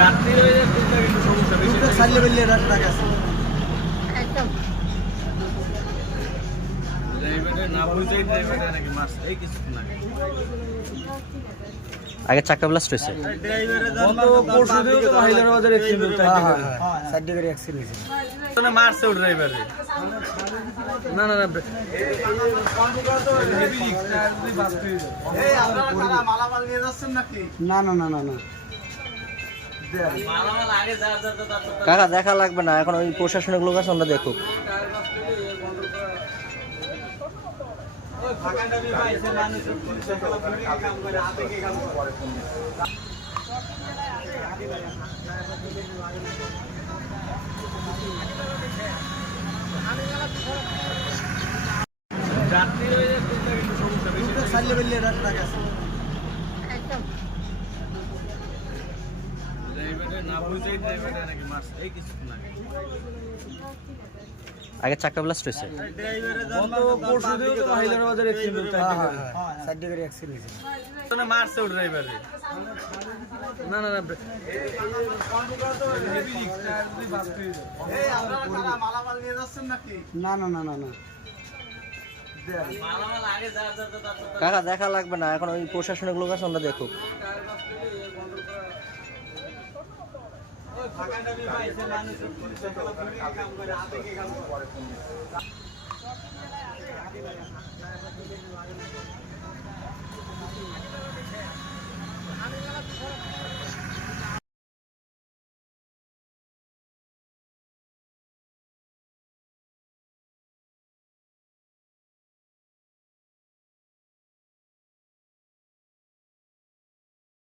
রাত্রি হয়ে যায় কোনটা কিন্তু সমস্যা বেশি সাইলে বেলে রাখা গেছে একদম ড্রাইভারের না বুঝেই ড্রাইভারটা নাকি মাছ এই কিছু না আগে চাক্কা ব্লাস্ট হয়েছে। ড্রাইভারের বন্ধ পরশুদিন তো হাইলার বাজারে অ্যাক্সিডেন্ট হয়েছে সাইড করে অ্যাক্সিডেন্ট হয়েছে না মারছে ও ড্রাইভারে না না না এই আপনারা মালামাল নিয়ে যাচ্ছেন নাকি না না না না না মালামাল আগে যা কাকা দেখা লাগবে না, এখন ওই প্রশাসনিক লোক আছে, আমরা দেখুক। রাত্রি হয়ে যায় কোনটা কিন্তু সমস্যা বেশি সাইলে বেলে রাখা গেছে একদম ড্রাইভারের না বুঝেই ড্রাইভারটা নাকি মাছ এই কিছু না আগে চাক্কা ব্লাস্ট হয়েছে। বন্ধ পরশুদিন তো হাইলার বাজারে অ্যাক্সিডেন্ট হয়েছে সাইড করে অ্যাক্সিডেন্ট হয়েছে না মারছে ও ড্রাইভারে না না না এই আপনারা মালামাল নিয়ে যাচ্ছেন নাকি না না না না না মালামাল আগে যা কাকা দেখা লাগবে না, এখন ওই প্রশাসনিক লোক আছে, আমরা দেখুক।